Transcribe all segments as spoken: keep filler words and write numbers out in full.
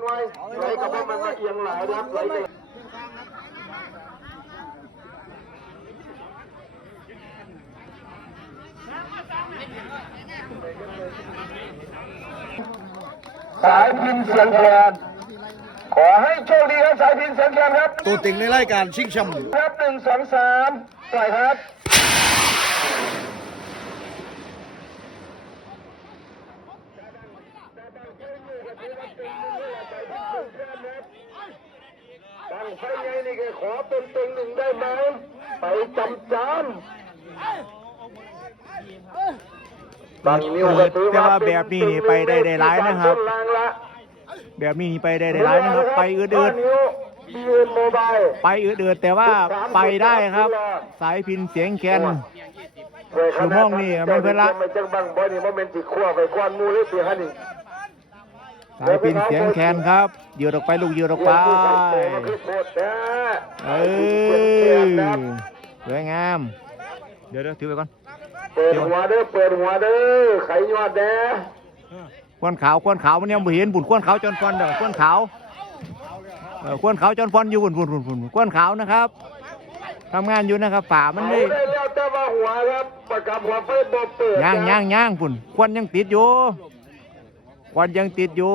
ไว้ไหลกับมันมาเอียงหลายนะครับไหลกันสายพินเสียงแคนขอให้โชคดีครับสายพินเสียงแคนครับตัวติ่งในรายการชิงแชมป์ครับหนึ่งสองสามปล่อยครับบังไฟใหญ่นี่แกขอเป็นเต็งหนึ่งได้ไหมไปจำจำบางนิ้วก็ถือว่าแบบนี้นี่ไปได้ได้หลายนะครับแบบนี้ไปได้ได้หลายนะครับไปอืดๆไปอืดๆแต่ว่าไปได้ครับสายพินเสียงแคนอยู่ห้องนี่ไม่เพื่อนละสายพินเสียงแคนครับยืดออกไปลูกยืดออกไปเออสวยงามเดี๋ยวเดี๋ยวถือไปก่อนเปิดหัวเด้อเปิดหัวเด้อไขยอดแด้ควนขาวควนขาวมันยังไม่เห็นบุญควนขาวจนฟอนเด้อควนขาวเออควนขาวจนฟอนอยู่บุญบุญบุญบุญควนขาวนะครับทำงานอยู่นะครับฝ่ามันนี่ย่างย่างย่างบุญควนยังติดอยู่ควันยังติดอยู่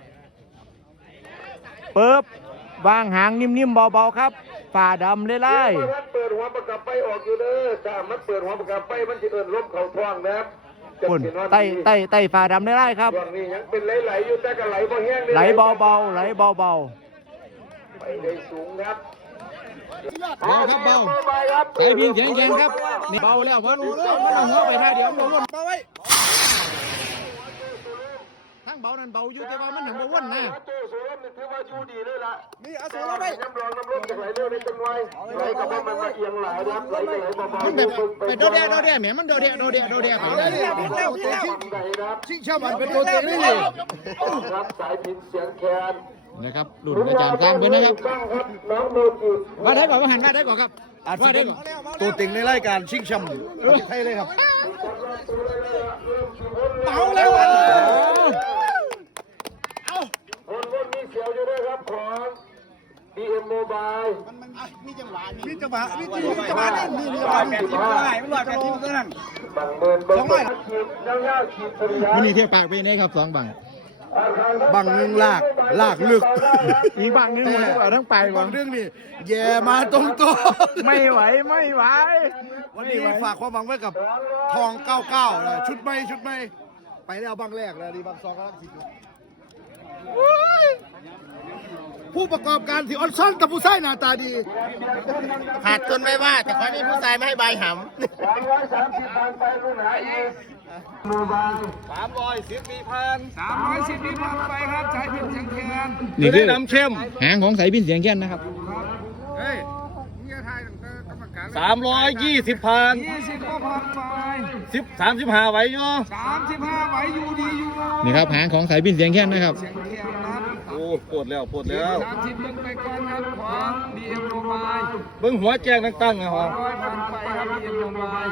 เปิบวางหางนิ่มๆเบาๆครับฝ่าดำเลยไล่เปิดหัวประกับไปออกอยู่เด้อถ้ามันเปิดหัวประกับไปมันจะเอิ้นลมเข่าท้องนะครับคุณไต่ไต่ไต่ฝ่าดำได้ไล่ครับช่วงนี้ยังเป็นไหลๆอยู่แต่ก็ไหลบ่แห้งไหลเบาๆไหลเบาๆไปได้สูงครับเบาครับเบาใช้พินเสียงแคนครับนี่เบาแล้วพอรู้แล้วมันหัวไปท่าเดียวมันวนเบาไว้ทั้งเบานั่นเบาอยู่แต่ว่ามันหนังเบาวนนะนี่เอาสูงแล้วไปน้ำร้อนน้ำร้อนจะไหลเร็วในจังไวไหลกับมันมาเอียงหลายนะครับไหลกันไหลเบาๆมันแบบไปโดดแดดโดดแดดแหมมันโดดแดดโดดแดดโดดแดดเขาเลยชิงชอบมันเป็นตัวเต็งนี่ครับสายพินเสียงแคนนะครับหลุดอาจารย์สร้างเพื่อนนะครับมาได้ก่อนมาหันมาได้ก่อนครับมาได้ก่อนตัวติ่งในรายการชิงแชมป์ไทยเลยครับเมาแล้วเอาคนคนมีเสียวอยู่ด้วยครับของดีเอ็มโมบายมีจังหวะมีจังหวะมีจังหวะนี่มีจังหวะมีจังหวะมันหลอดแบบนี้มันก็นั่นบังเบิร์นบังเบิร์นขีดยาวๆขีดสัญญามันนี่เทียบปากไปไหนครับสองบังบังหนึ่งลากลากลึกอีกบังหนึ่งหมดแล้วทั้งไปบังเรื่องนี้แย่มาตรงตัวไม่ไหวไม่ไหววันนี้ฝากความหวังไว้กับทองเก้าเก้าชุดไม่ชุดไม่ไปแล้วบังแรกแล้วดีบังสองก็คิดดูผู้ประกอบการที่ออนซ่อนกับผู้ชายหน้าตาดีขาดทุนไม่ว่าแต่ขอให้ผู้ชายไม่ให้ใบหำสามร้อยสามสิบบาทไปรุ่นไหนอีกสามร้อยสิบปีพันสามร้อยสิบปีพันไปครับสายพินเสียงแคนนี่คือน้ำเข้มหางของสายพินเสียงแคนนะครับสามร้อยยี่สิบพันยี่สิบก็พันไปสิบสามสิบห้าไหวอยู่สามสิบห้าไหวอยู่ดีอยู่นี่ครับหางของสายพินเสียงแคนนะครับโอ้ปวดแล้วปวดแล้วสามสิบมึงไปก่อนครับของดีเอ็มโมบายเบิ้งหัวแจ้งตั้งๆนะครับร้อยพันไปครับดีเอ็มโมบาย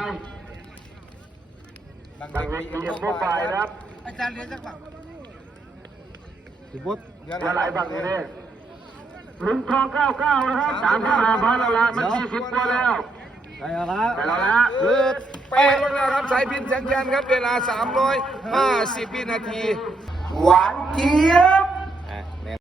ดังดีเอ็มโมบายครับอาจารย์เรียนจักบังสิบวัดเดี๋ยวหลายบังนี่เนี่ยหนึ่งทองเก้าเก้านะครับสามสิบห้าพันแล้วละมันสี่สิบกว่าแล้วไปแล้วละไปแล้วละเลือดไปแล้วครับสายพินเสียงแคนครับเวลาสามร้อยห้าสิบวินาทีหวานเจี๊